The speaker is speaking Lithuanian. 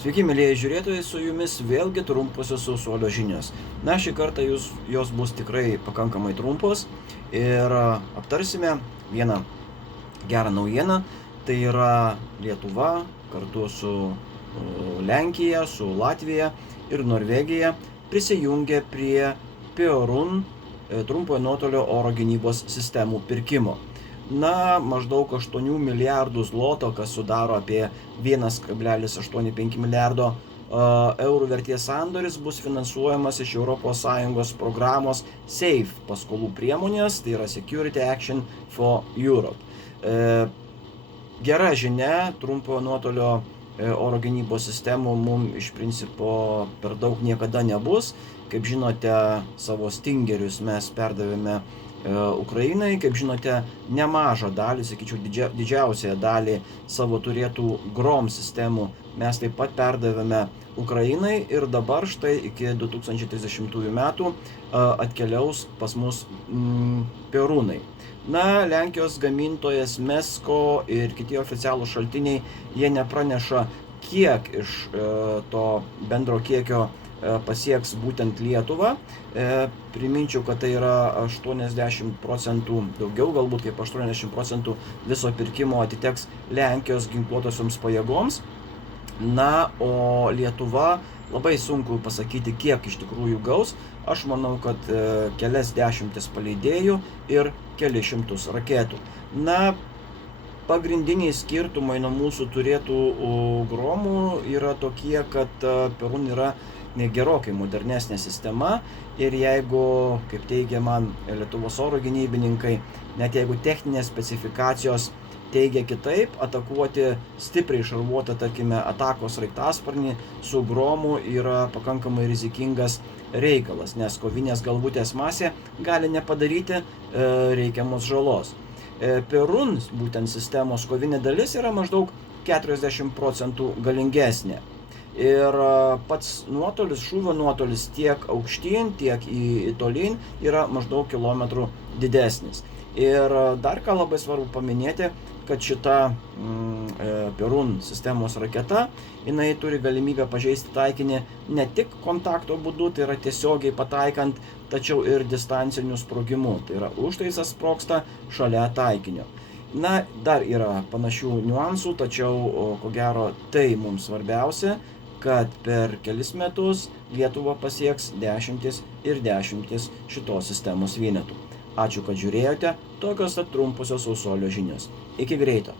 Sveiki, mėlyje žiūrėtojai, su jumis vėlgi trumposios sausuolio žinios. Na, šį kartą jos bus tikrai pakankamai trumpos ir aptarsime vieną gerą naujieną. Tai yra Lietuva kartu su Lenkija, su Latvija ir Norvegija prisijungė prie PEORUN trumpojo nuotolio oro gynybos sistemų pirkimo. Na, maždaug 8 milijardų zloto, kas sudaro apie 1,85 milijardo eurų vertės sandoris, bus finansuojamas iš ES programos SAFE paskolų priemonės, tai yra Security Action for Europe. Gera žinia, trumpojo nuotolio oro gynybos sistemų mums iš principo per daug niekada nebus. Kaip žinote, savo Stingerius mes perdavėme Ukrainai, kaip žinote, nemažą dalį, sakyčiau, didžiausią dalį savo turėtų GROM sistemų mes taip pat perdavėme Ukrainai ir dabar štai iki 2030 metų atkeliaus pas mus PEORUNai. Na, Lenkijos gamintojas MESCO ir kiti oficialūs šaltiniai, jie nepraneša, kiek iš to bendro kiekio pasieks būtent Lietuvą. Priminčiau, kad tai yra 80%, daugiau galbūt kaip 80% viso pirkimo atiteks Lenkijos ginkluotosioms pajėgoms. Na, o Lietuva labai sunku pasakyti, kiek iš tikrųjų gaus. Aš manau, kad kelias dešimtis paleidėjų ir keli šimtus raketų. Na, pagrindiniai skirtumai nuo mūsų turėtų gromų yra tokie, kad PEORUN yra gerokai modernesnė sistema ir jeigu, kaip teigia man Lietuvos oro gynybininkai, net jeigu techninės specifikacijos teigia kitaip, atakuoti stipriai šarvuotą, tarkime, atakos sraigtasparnį su gromu yra pakankamai rizikingas reikalas, nes kovinės galvutės masė gali nepadaryti reikiamos žalos. PEORUN, būtent sistemos kovinė dalis, yra maždaug 40% galingesnė. Ir pats nuotolis, šūvio nuotolis tiek aukštyn, tiek į tolyn yra maždaug kilometrų didesnis. Ir dar ką labai svarbu paminėti, kad šita PEORUN sistemos raketa, jinai turi galimybę pažeisti taikinį ne tik kontakto būdu, tai yra tiesiogiai pataikant, tačiau ir distanciniu sprogimu. Tai yra užtaisas sprogsta šalia taikinio. Na, dar yra panašių niuansų, tačiau ko gero tai mums svarbiausia, kad per kelis metus Lietuvą pasieks dešimtis ir dešimtis šitos sistemos vienetų. Ačiū, kad žiūrėjote, tokios trumposios sausuolio žinios. Iki greito.